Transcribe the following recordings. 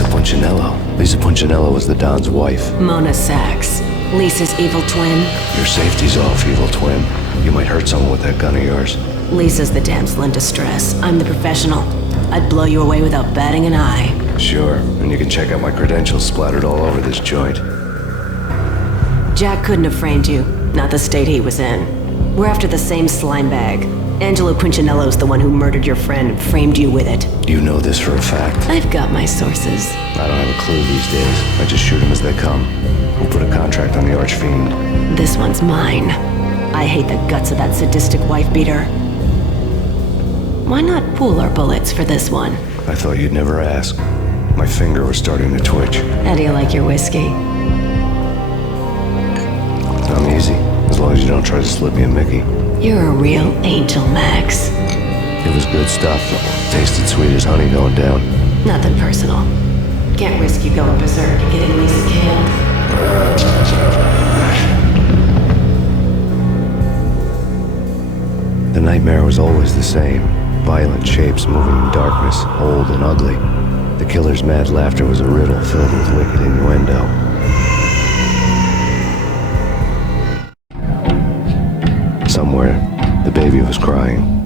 Lisa Punchinello. Lisa Punchinello was the Don's wife. Mona Sachs. Lisa's evil twin. Your safety's off, evil twin. You might hurt someone with that gun of yours. Lisa's the damsel in distress. I'm the professional. I'd blow you away without batting an eye. Sure, and you can check out my credentials splattered all over this joint. Jack couldn't have framed you. Not the state he was in. We're after the same slime bag. Angelo Punchinello's the one who murdered your friend and framed you with it. You know this for a fact. I've got my sources. I don't have a clue these days. I just shoot them as they come. Who put a contract on the Archfiend? This one's mine. I hate the guts of that sadistic wife-beater. Why not pool our bullets for this one? I thought you'd never ask. My finger was starting to twitch. How do you like your whiskey? I'm easy, as long as you don't try to slip me a Mickey. You're a real angel, Max. It was good stuff. Tasted sweet as honey going down. Nothing personal. Can't risk you going berserk and getting Lisa killed. The nightmare was always the same. Violent shapes moving in darkness, old and ugly. The killer's mad laughter was a riddle filled with wicked innuendo. Somewhere, the baby was crying.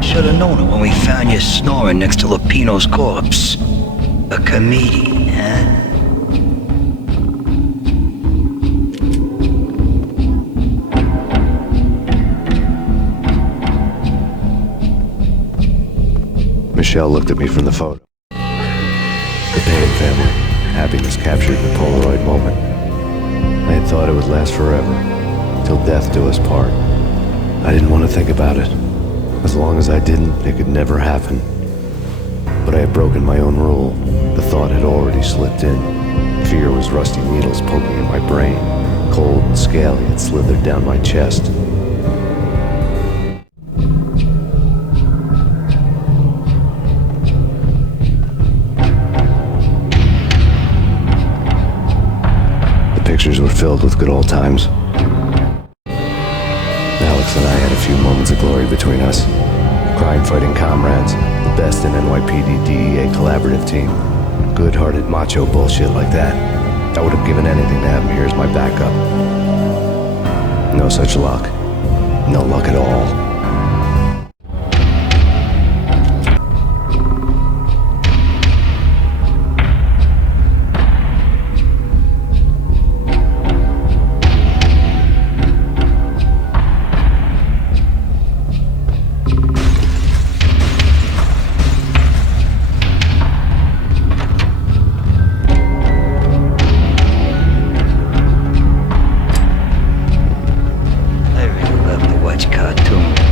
Should have known it when we found you snoring next to Lupino's corpse. A comedian, huh? Michelle looked at me from the photo. The Payne family. Happiness captured in a Polaroid moment. I had thought it would last forever, till death do us part. I didn't want to think about it. As long as I didn't, it could never happen. But I had broken my own rule. The thought had already slipped in. Fear was rusty needles poking in my brain. Cold and scaly, it slithered down my chest. The pictures were filled with good old times. Alex and I had a few moments of glory between us. Crime-fighting comrades, the best in NYPD DEA collaborative team. Good-hearted macho bullshit like that. I would have given anything to have him here as my backup. No such luck. No luck at all. Cartoon.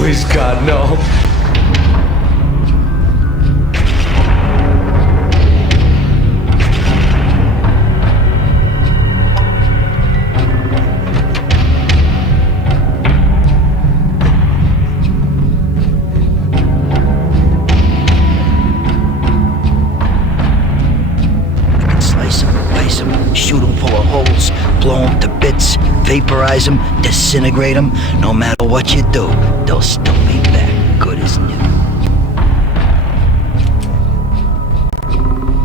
Please, God, no. Shoot them full of holes, blow them to bits, vaporize them, disintegrate them. No matter what you do, they'll still be back, good as new.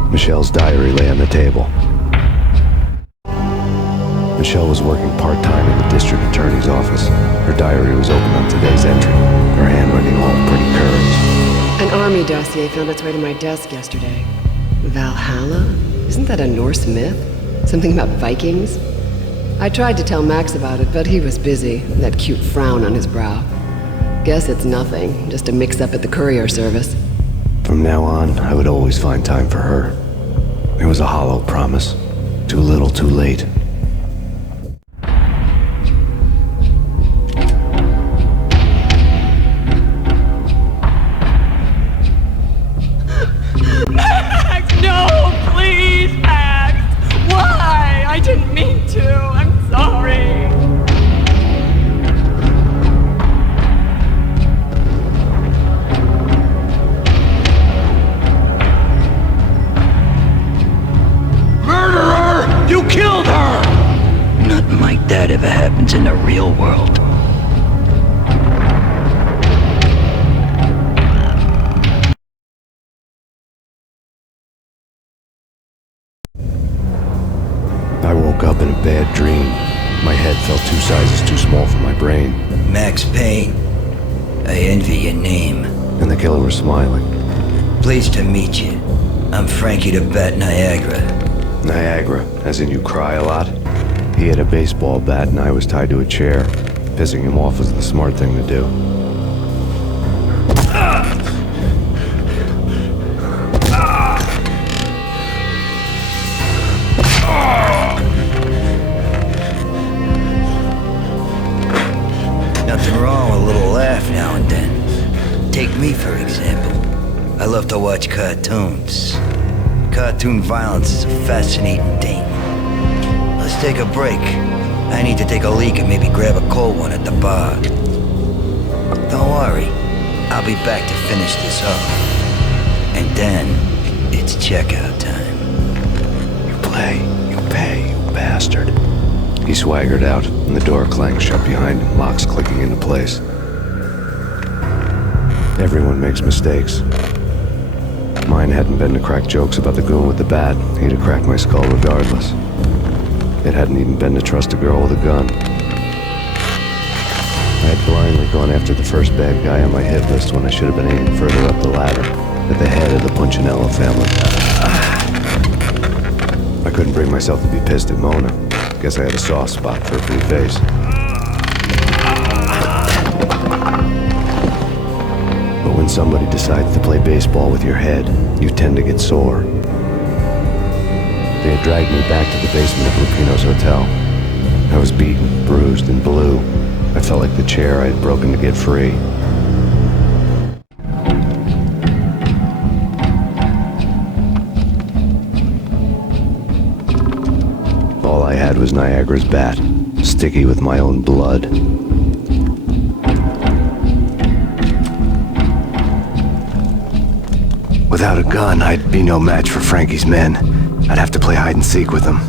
Michelle's diary lay on the table. Michelle was working part-time in the district attorney's office. Her diary was open on today's entry, her handwriting all pretty current. An army dossier found its way to my desk yesterday. Valhalla? Isn't that a Norse myth? Something about Vikings? I tried to tell Max about it, but he was busy, that cute frown on his brow. Guess it's nothing, just a mix-up at the courier service. From now on, I would always find time for her. It was a hollow promise. Too little, too late. That ever happens in the real world. I woke up in a bad dream. My head felt 2 sizes too small for my brain. Max Payne, I envy your name. And the killer was smiling. Pleased to meet you. I'm Frankie the Bat Niagara. Niagara, as in you cry a lot? He had a baseball bat and I was tied to a chair. Pissing him off was the smart thing to do. Nothing wrong with a little laugh now and then. Take me, for example. I love to watch cartoons. Cartoon violence is a fascinating thing. Let's take a break. I need to take a leak and maybe grab a cold one at the bar. Don't worry. I'll be back to finish this off. And then, it's checkout time. You play, you pay, you bastard. He swaggered out, and the door clanged shut behind him, locks clicking into place. Everyone makes mistakes. Mine hadn't been to crack jokes about the goon with the bat. He'd have cracked my skull regardless. It hadn't even been to trust a girl with a gun. I had blindly gone after the first bad guy on my hit list when I should have been aiming further up the ladder, at the head of the Punchinello family. I couldn't bring myself to be pissed at Mona. Guess I had a soft spot for a pretty face. But when somebody decides to play baseball with your head, you tend to get sore. They had dragged me back to the basement of Lupino's hotel. I was beaten, bruised, and blue. I felt like the chair I had broken to get free. All I had was Niagara's bat, sticky with my own blood. Without a gun, I'd be no match for Frankie's men. I'd have to play hide and seek with them.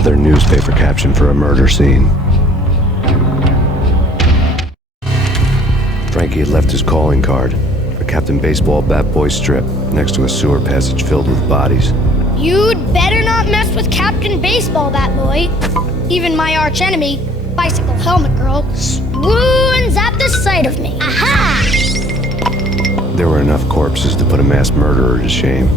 Another newspaper caption for a murder scene. Frankie had left his calling card, a Captain Baseball bat boy strip, next to a sewer passage filled with bodies. You'd better not mess with Captain Baseball Bat Boy. Even my archenemy, Bicycle Helmet Girl, swoons at the sight of me. Aha! There were enough corpses to put a mass murderer to shame.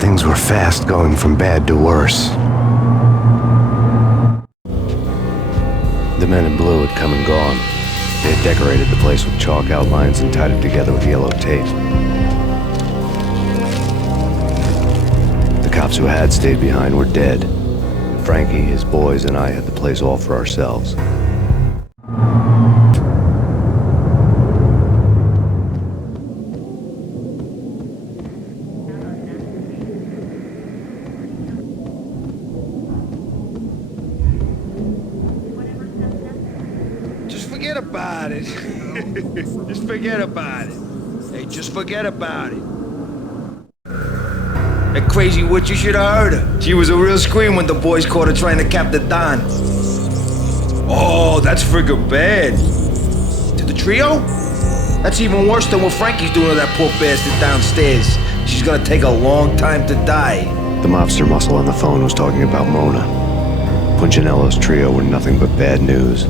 Things were fast going from bad to worse. The men in blue had come and gone. They had decorated the place with chalk outlines and tied it together with yellow tape. The cops who had stayed behind were dead. Frankie, his boys, and I had the place all for ourselves. about it. Just forget about it. Hey, just forget about it. That crazy witch, you should have heard her. She was a real scream when the boys caught her trying to cap the Don. Oh, that's friggin' bad. To the trio? That's even worse than what Frankie's doing to that poor bastard downstairs. She's gonna take a long time to die. The mobster muscle on the phone was talking about Mona. Punchinello's trio were nothing but bad news.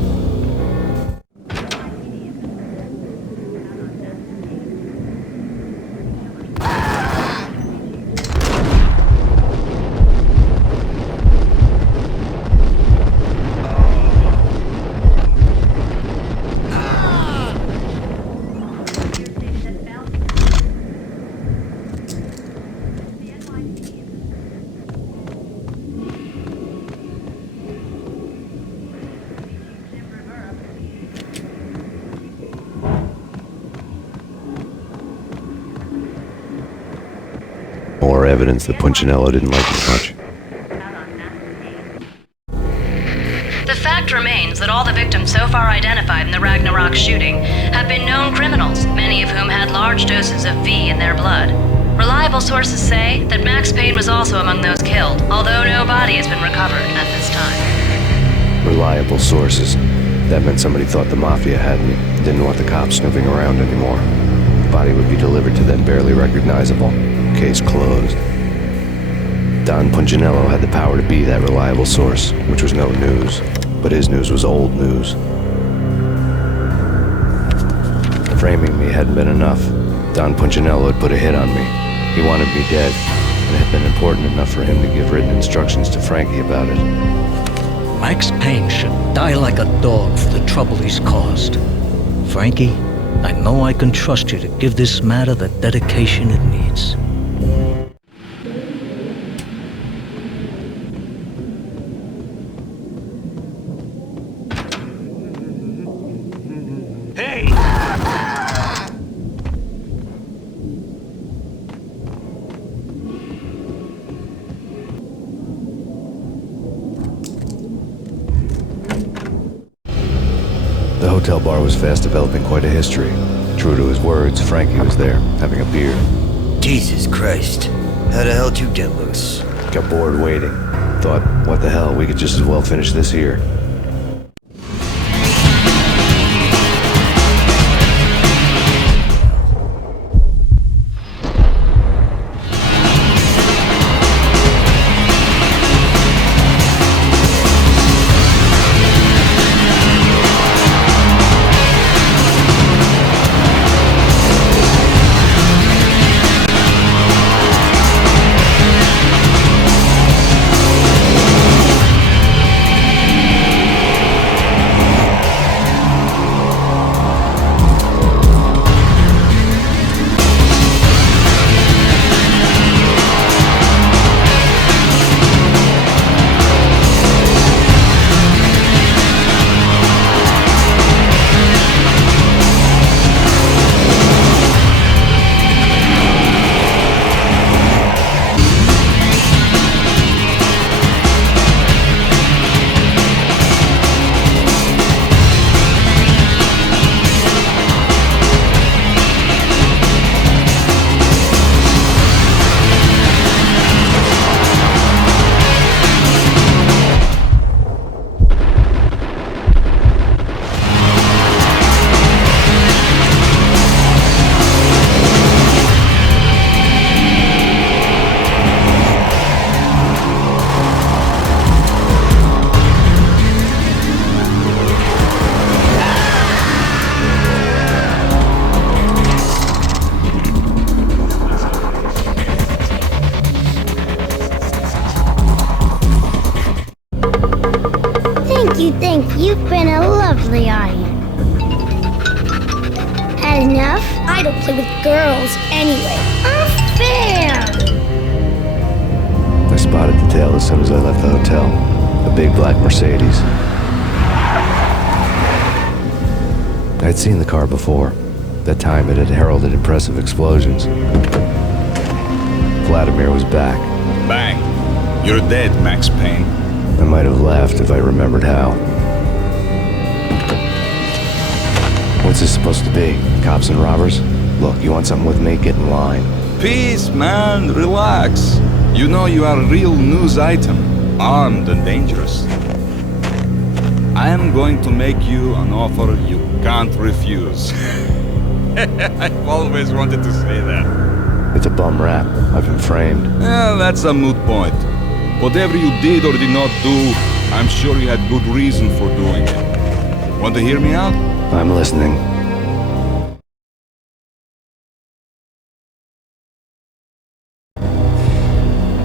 More evidence that Punchinello didn't like it much. The fact remains that all the victims so far identified in the Ragnarok shooting have been known criminals, many of whom had large doses of V in their blood. Reliable sources say that Max Payne was also among those killed, although no body has been recovered at this time. Reliable sources. That meant somebody thought the Mafia had me, didn't want the cops snooping around anymore. The body would be delivered to them barely recognizable. Case closed. Don Punchinello had the power to be that reliable source, which was no news. But his news was old news. Framing me hadn't been enough. Don Punchinello had put a hit on me. He wanted me dead, and it had been important enough for him to give written instructions to Frankie about it. Max Payne should die like a dog for the trouble he's caused. Frankie, I know I can trust you to give this matter the dedication it needs. The hotel bar was fast developing quite a history. True to his words, Frankie was there, having a beer. Jesus Christ. How the hell did you get loose? Got bored waiting. Thought, what the hell, we could just as well finish this here. You've been a lovely audience. Had enough? I don't play with girls anyway. Unfair! I spotted the tail as soon as I left the hotel. A big black Mercedes. I'd seen the car before. That time it had heralded impressive explosions. Vladimir was back. Bang. You're dead, Max Payne. I might have laughed if I remembered how. this supposed to be? Cops and robbers? Look, you want something with me? Get in line. Peace, man. Relax. You know you are a real news item, armed and dangerous. I am going to make you an offer you can't refuse. I've always wanted to say that. It's a bum rap. I've been framed. That's a moot point. Whatever you did or did not do, I'm sure you had good reason for doing it. Want to hear me out? I'm listening.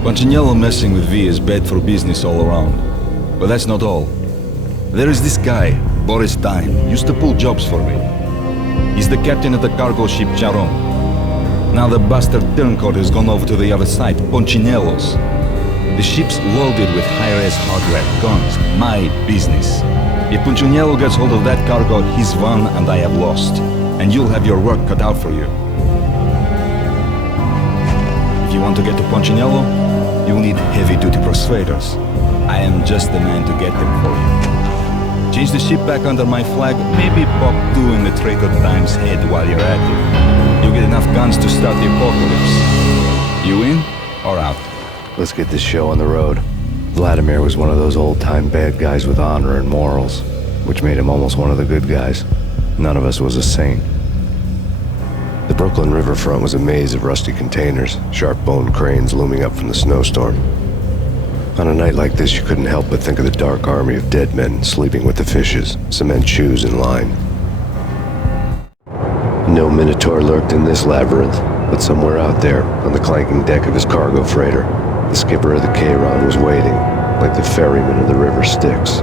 Punchinello messing with V is bad for business all around. But that's not all. There is this guy, Boris Dime, used to pull jobs for me. He's the captain of the cargo ship Charon. Now the bastard turncoat has gone over to the other side, Punchinello's. The ship's loaded with high-res hardware, guns, my business. If Punchinello gets hold of that cargo, he's won and I have lost. And you'll have your work cut out for you. If you want to get to Punchinello, you'll need heavy-duty persuaders. I am just the man to get them for you. Change the ship back under my flag, maybe pop 2 in the traitor Dime's head while you're at it. You'll get enough guns to start the apocalypse. You in or out? Let's get this show on the road. Vladimir was one of those old-time bad guys with honor and morals, which made him almost one of the good guys. None of us was a saint. The Brooklyn riverfront was a maze of rusty containers, sharp-boned cranes looming up from the snowstorm. On a night like this, you couldn't help but think of the dark army of dead men sleeping with the fishes, cement shoes in line. No Minotaur lurked in this labyrinth, but somewhere out there, on the clanking deck of his cargo freighter, the skipper of the Chiron was waiting, like the ferryman of the river Styx.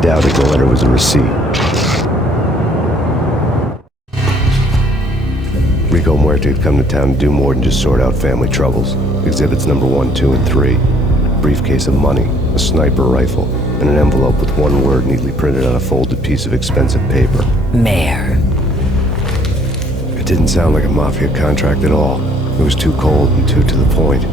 doubted the letter was a receipt. Rico Muerte had come to town to do more than just sort out family troubles. Exhibits number 1, 2, and 3. A briefcase of money, a sniper rifle, and an envelope with one word neatly printed on a folded piece of expensive paper. Mayor. It didn't sound like a mafia contract at all. It was too cold and too to the point.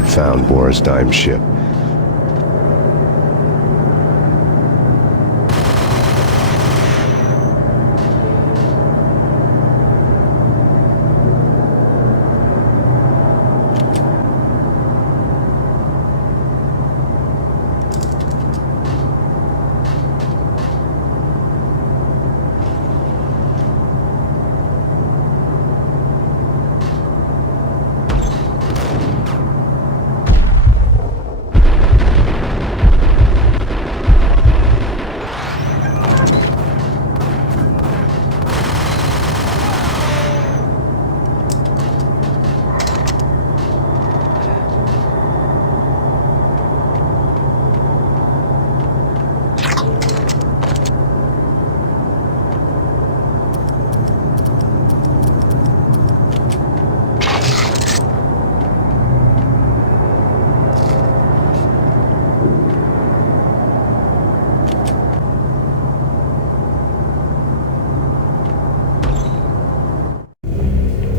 had found Boris Dime's ship.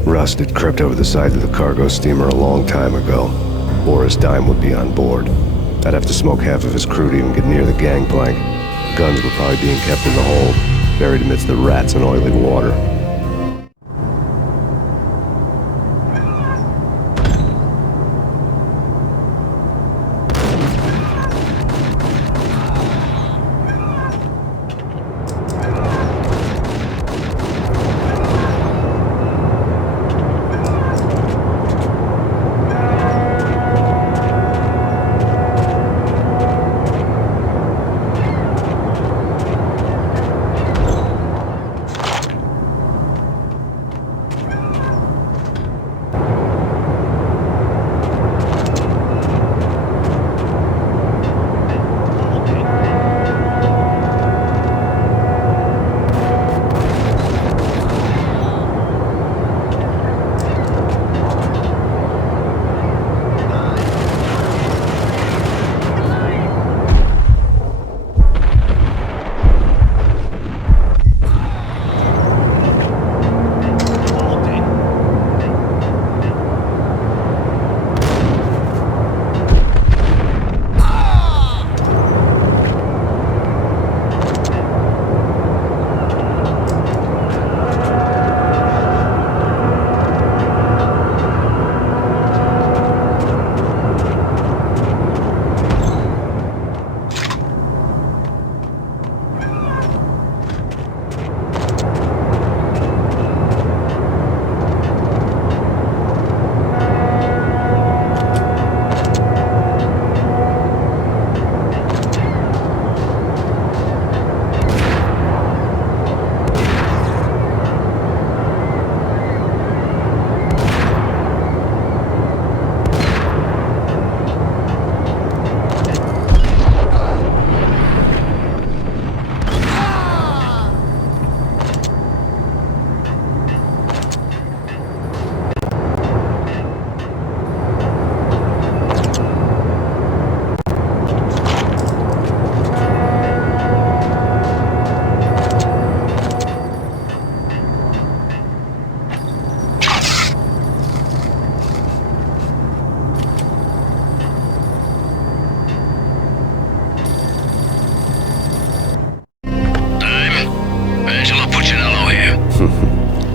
Rust had crept over the side of the cargo steamer a long time ago. Boris Dime would be on board. I'd have to smoke half of his crew to even get near the gangplank. Guns were probably being kept in the hold, buried amidst the rats and oily water.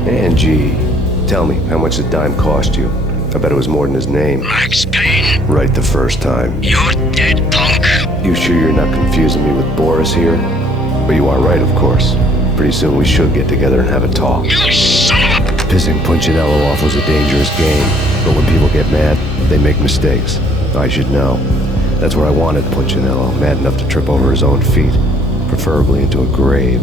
And gee, tell me, how much did Dime cost you? I bet it was more than his name. Max Payne, Right the first time. you're dead, punk. You sure you're not confusing me with Boris here? But you are right, of course. Pretty soon we should get together and have a talk. You son of a... Pissing Punchinello off was a dangerous game, but when people get mad, they make mistakes. I should know. That's where I wanted Punchinello, mad enough to trip over his own feet, preferably into a grave.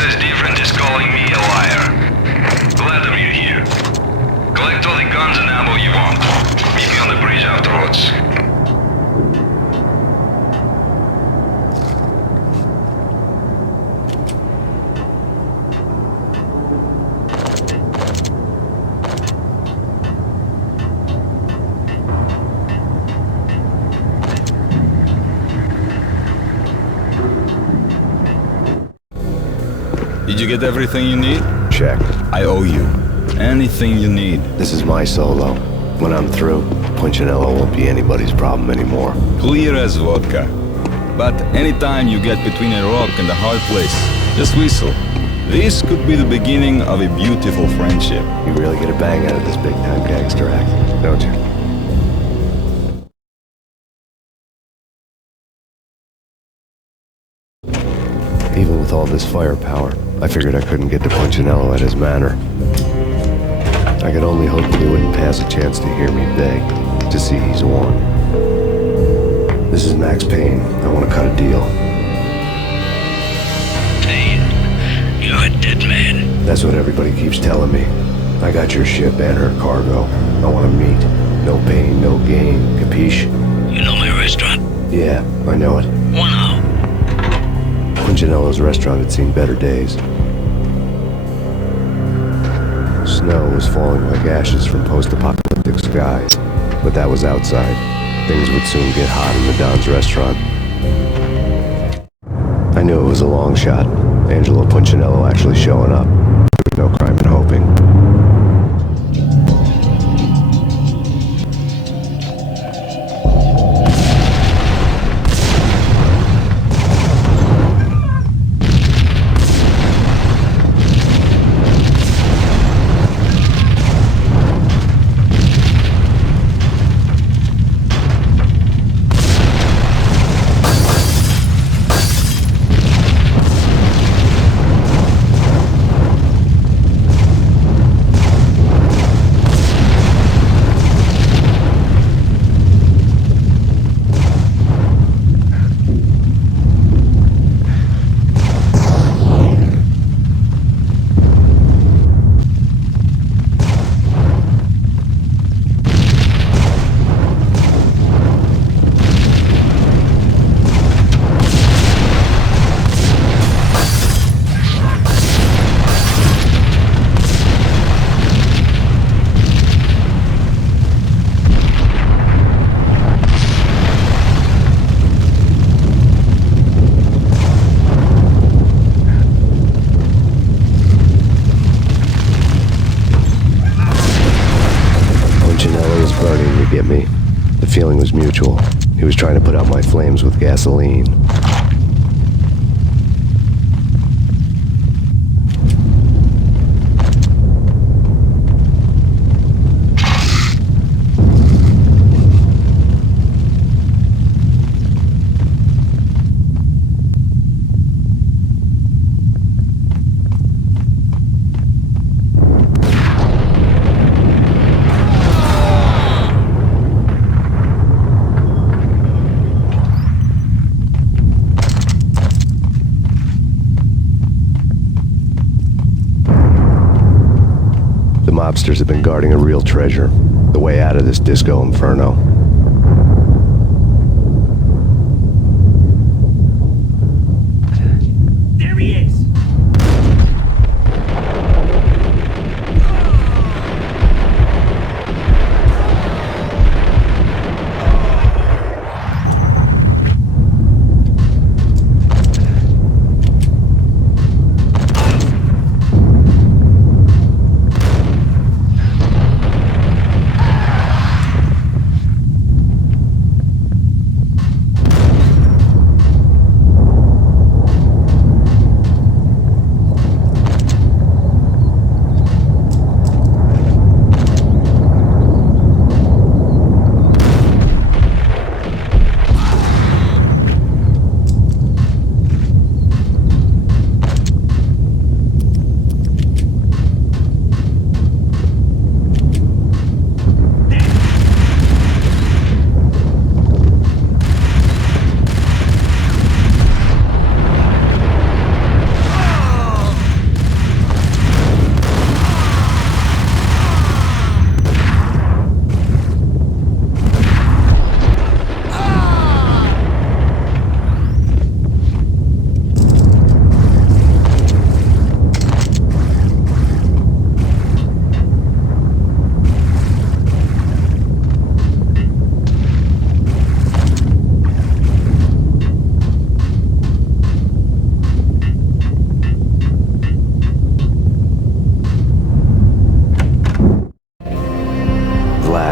looks as different as calling me a liar. Glad of you here. Collect all the guns and ammo you want. Meet me on the bridge afterwards. Did you get everything you need? Check. I owe you. Anything you need. This is my solo. When I'm through, Punchinello won't be anybody's problem anymore. Clear as vodka. But anytime you get between a rock and a hard place, just whistle. This could be the beginning of a beautiful friendship. You really get a bang out of this big-time gangster act, don't you? Even with all this firepower, I figured I couldn't get to Punchinello at his manor. I could only hope that he wouldn't pass a chance to hear me beg, to see he's won. This is Max Payne. I want to cut a deal. Payne, you're a dead man. That's what everybody keeps telling me. I got your ship and her cargo. I want to meet. No pain, no gain. Capiche? You know my restaurant? Yeah, I know it. 1 hour. Punchinello's restaurant had seen better days. Snow was falling like ashes from post-apocalyptic skies, but that was outside. Things would soon get hot in the Don's restaurant. I knew it was a long shot. Angelo Punchinello actually showing up. No crime in hoping. Get me. The feeling was mutual. He was trying to put out my flames with gasoline. Mobsters have been guarding a real treasure, the way out of this disco inferno. There he is!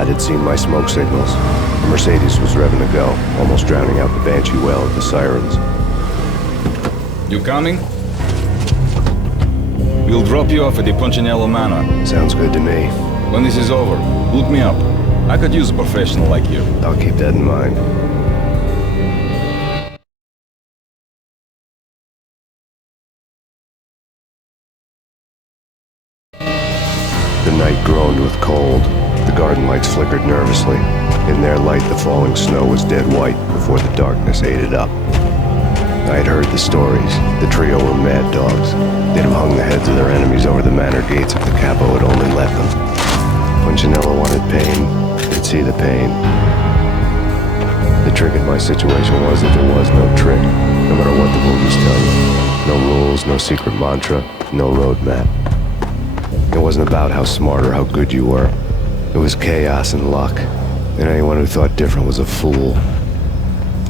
had seen my smoke signals. The Mercedes was revving to go, almost drowning out the Banshee wail of the sirens. You coming? We'll drop you off at the Punchinello Manor. Sounds good to me. When this is over, look me up. I could use a professional like you. I'll keep that in mind. The night groaned with cold. The garden lights flickered nervously. In their light, the falling snow was dead white before the darkness ate it up. I had heard the stories. The trio were mad dogs. They'd have hung the heads of their enemies over the manor gates if the capo had only let them. Punchinello wanted Payne. They'd see the pain. The trick in my situation was that there was no trick, no matter what the movies tell you. No rules, no secret mantra, no roadmap. It wasn't about how smart or how good you were. It was chaos and luck, and anyone who thought different was a fool.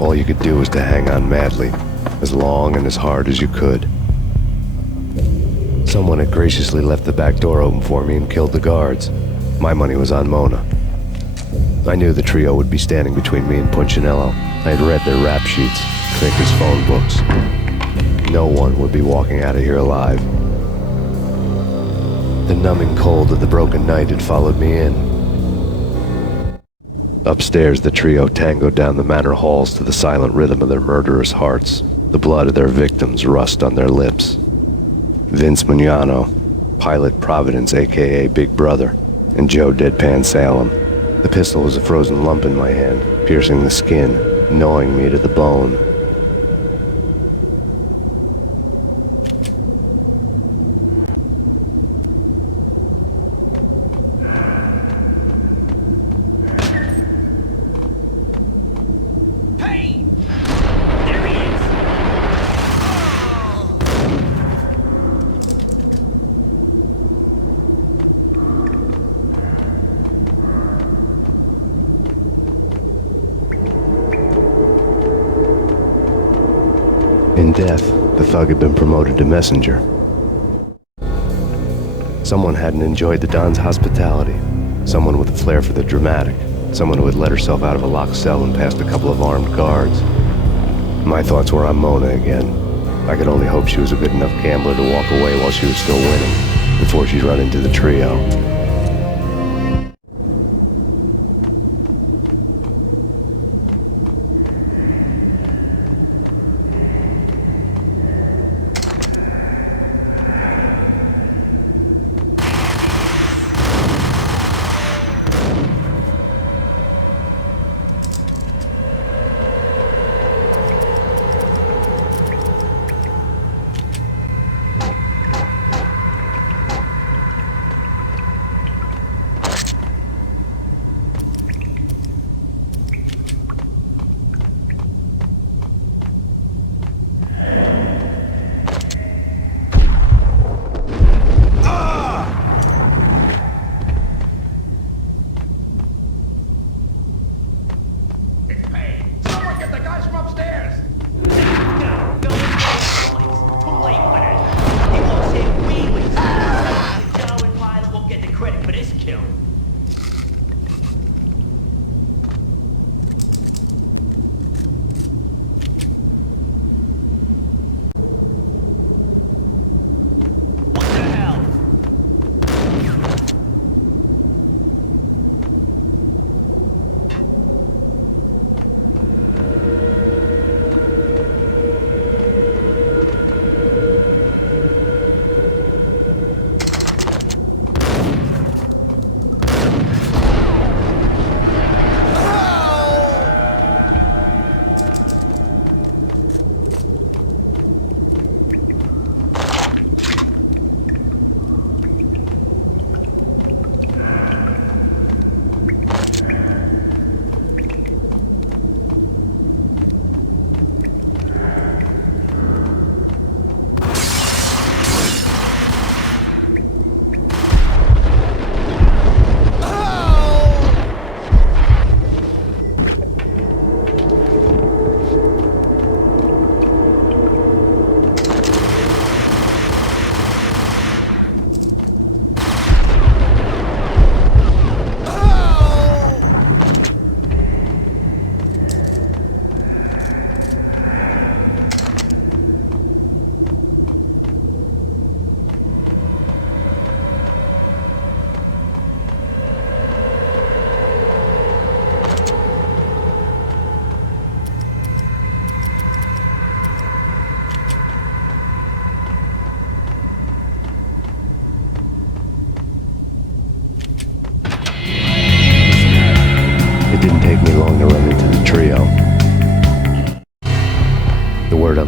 All you could do was to hang on madly, as long and as hard as you could. Someone had graciously left the back door open for me and killed the guards. My money was on Mona. I knew the trio would be standing between me and Punchinello. I had read their rap sheets, thick as phone books. No one would be walking out of here alive. The numbing cold of the broken night had followed me in. Upstairs, the trio tangoed down the manor halls to the silent rhythm of their murderous hearts. The blood of their victims rust on their lips. Vince Mugnano, Pilot Providence, a.k.a. Big Brother, and Joe Deadpan Salem. The pistol was a frozen lump in my hand, piercing the skin, gnawing me to the bone. Payne! There he is! In death, the thug had been promoted to messenger. Someone hadn't enjoyed the Don's hospitality. Someone with a flair for the dramatic. Someone who had let herself out of a locked cell and past a couple of armed guards. My thoughts were on Mona again. I could only hope she was a good enough gambler to walk away while she was still winning, before she'd run into the trio.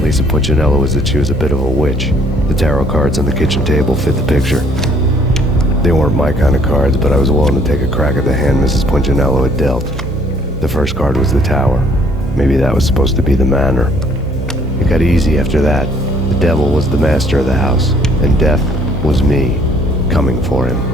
on Lisa Punchinello was that she was a bit of a witch. The tarot cards on the kitchen table fit the picture. They weren't my kind of cards, but I was willing to take a crack at the hand Mrs. Punchinello had dealt. The first card was the Tower. Maybe that was supposed to be the manor. It got easy after that. The devil was the master of the house, and death was me, coming for him.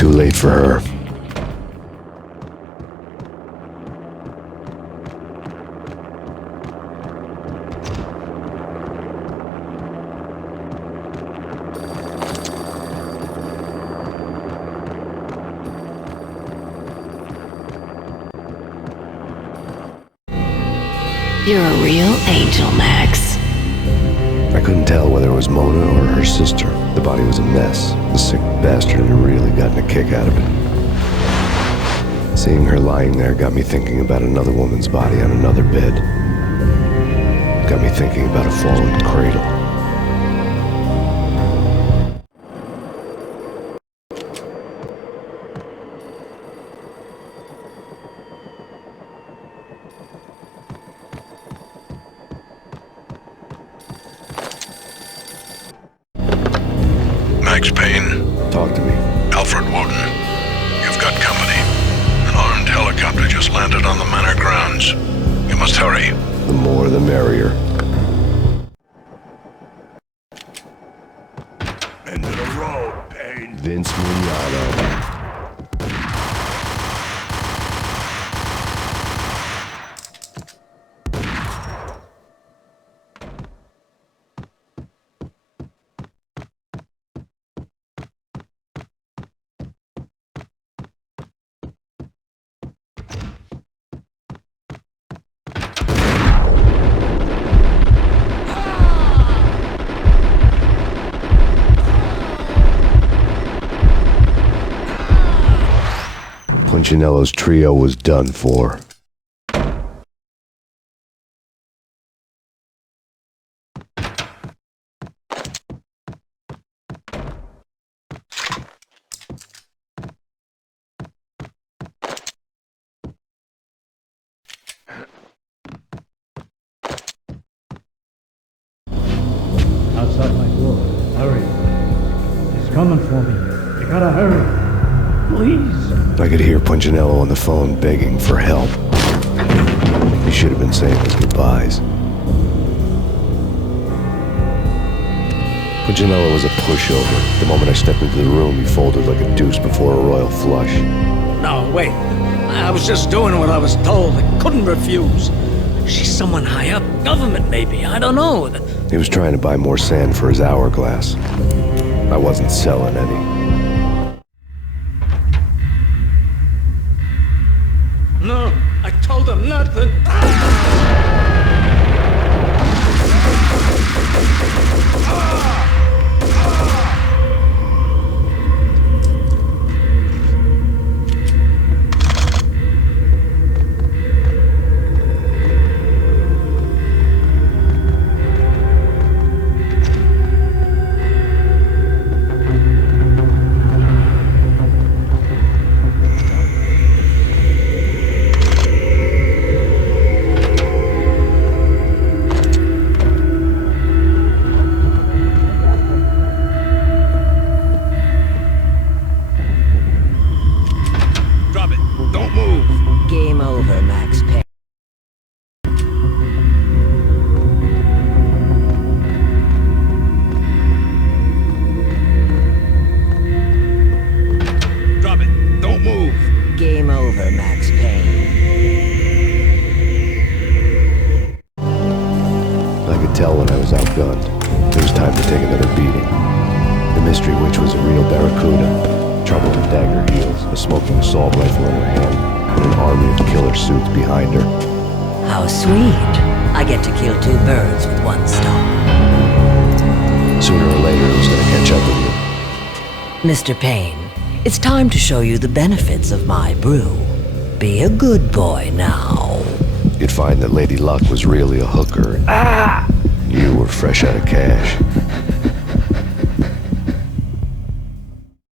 too late for her. You're a real angel, Max. I couldn't tell whether it was Mona or her sister. The body was a mess. The sick bastard had really gotten a kick out of it. Seeing her lying there got me thinking about another woman's body on another bed. Got me thinking about a fallen cradle. Max Payne. Talk to me. Alfred Woden. You've got company. An armed helicopter just landed on the manor grounds. You must hurry. The more the merrier. End of the road, Payne. Vince Mignogno. Punchinello's trio was done for. Outside my door. Hurry. He's coming for me. You gotta hurry. Please. I could hear Punchinello on the phone begging for help. He should have been saying his goodbyes. Punchinello was a pushover. The moment I stepped into the room, he folded like a deuce before a royal flush. No, wait. I was just doing what I was told. I couldn't refuse. She's someone high up. Government, maybe. I don't know. He was trying to buy more sand for his hourglass. I wasn't selling any. No, I told him nothing. Game over, Max Payne. Drop it. Don't move. Game over, Max Payne. I could tell when I was outgunned. It was time to take another beating. The mystery witch was a real barracuda. Trouble with dagger heels, a smoking assault rifle in her hand, and an army of killer suits behind her. How sweet. I get to kill two birds with one stone. Sooner or later, it was going to catch up with you. Mr. Payne, it's time to show you the benefits of my brew. Be a good boy now. You'd find that Lady Luck was really a hooker. You were fresh out of cash.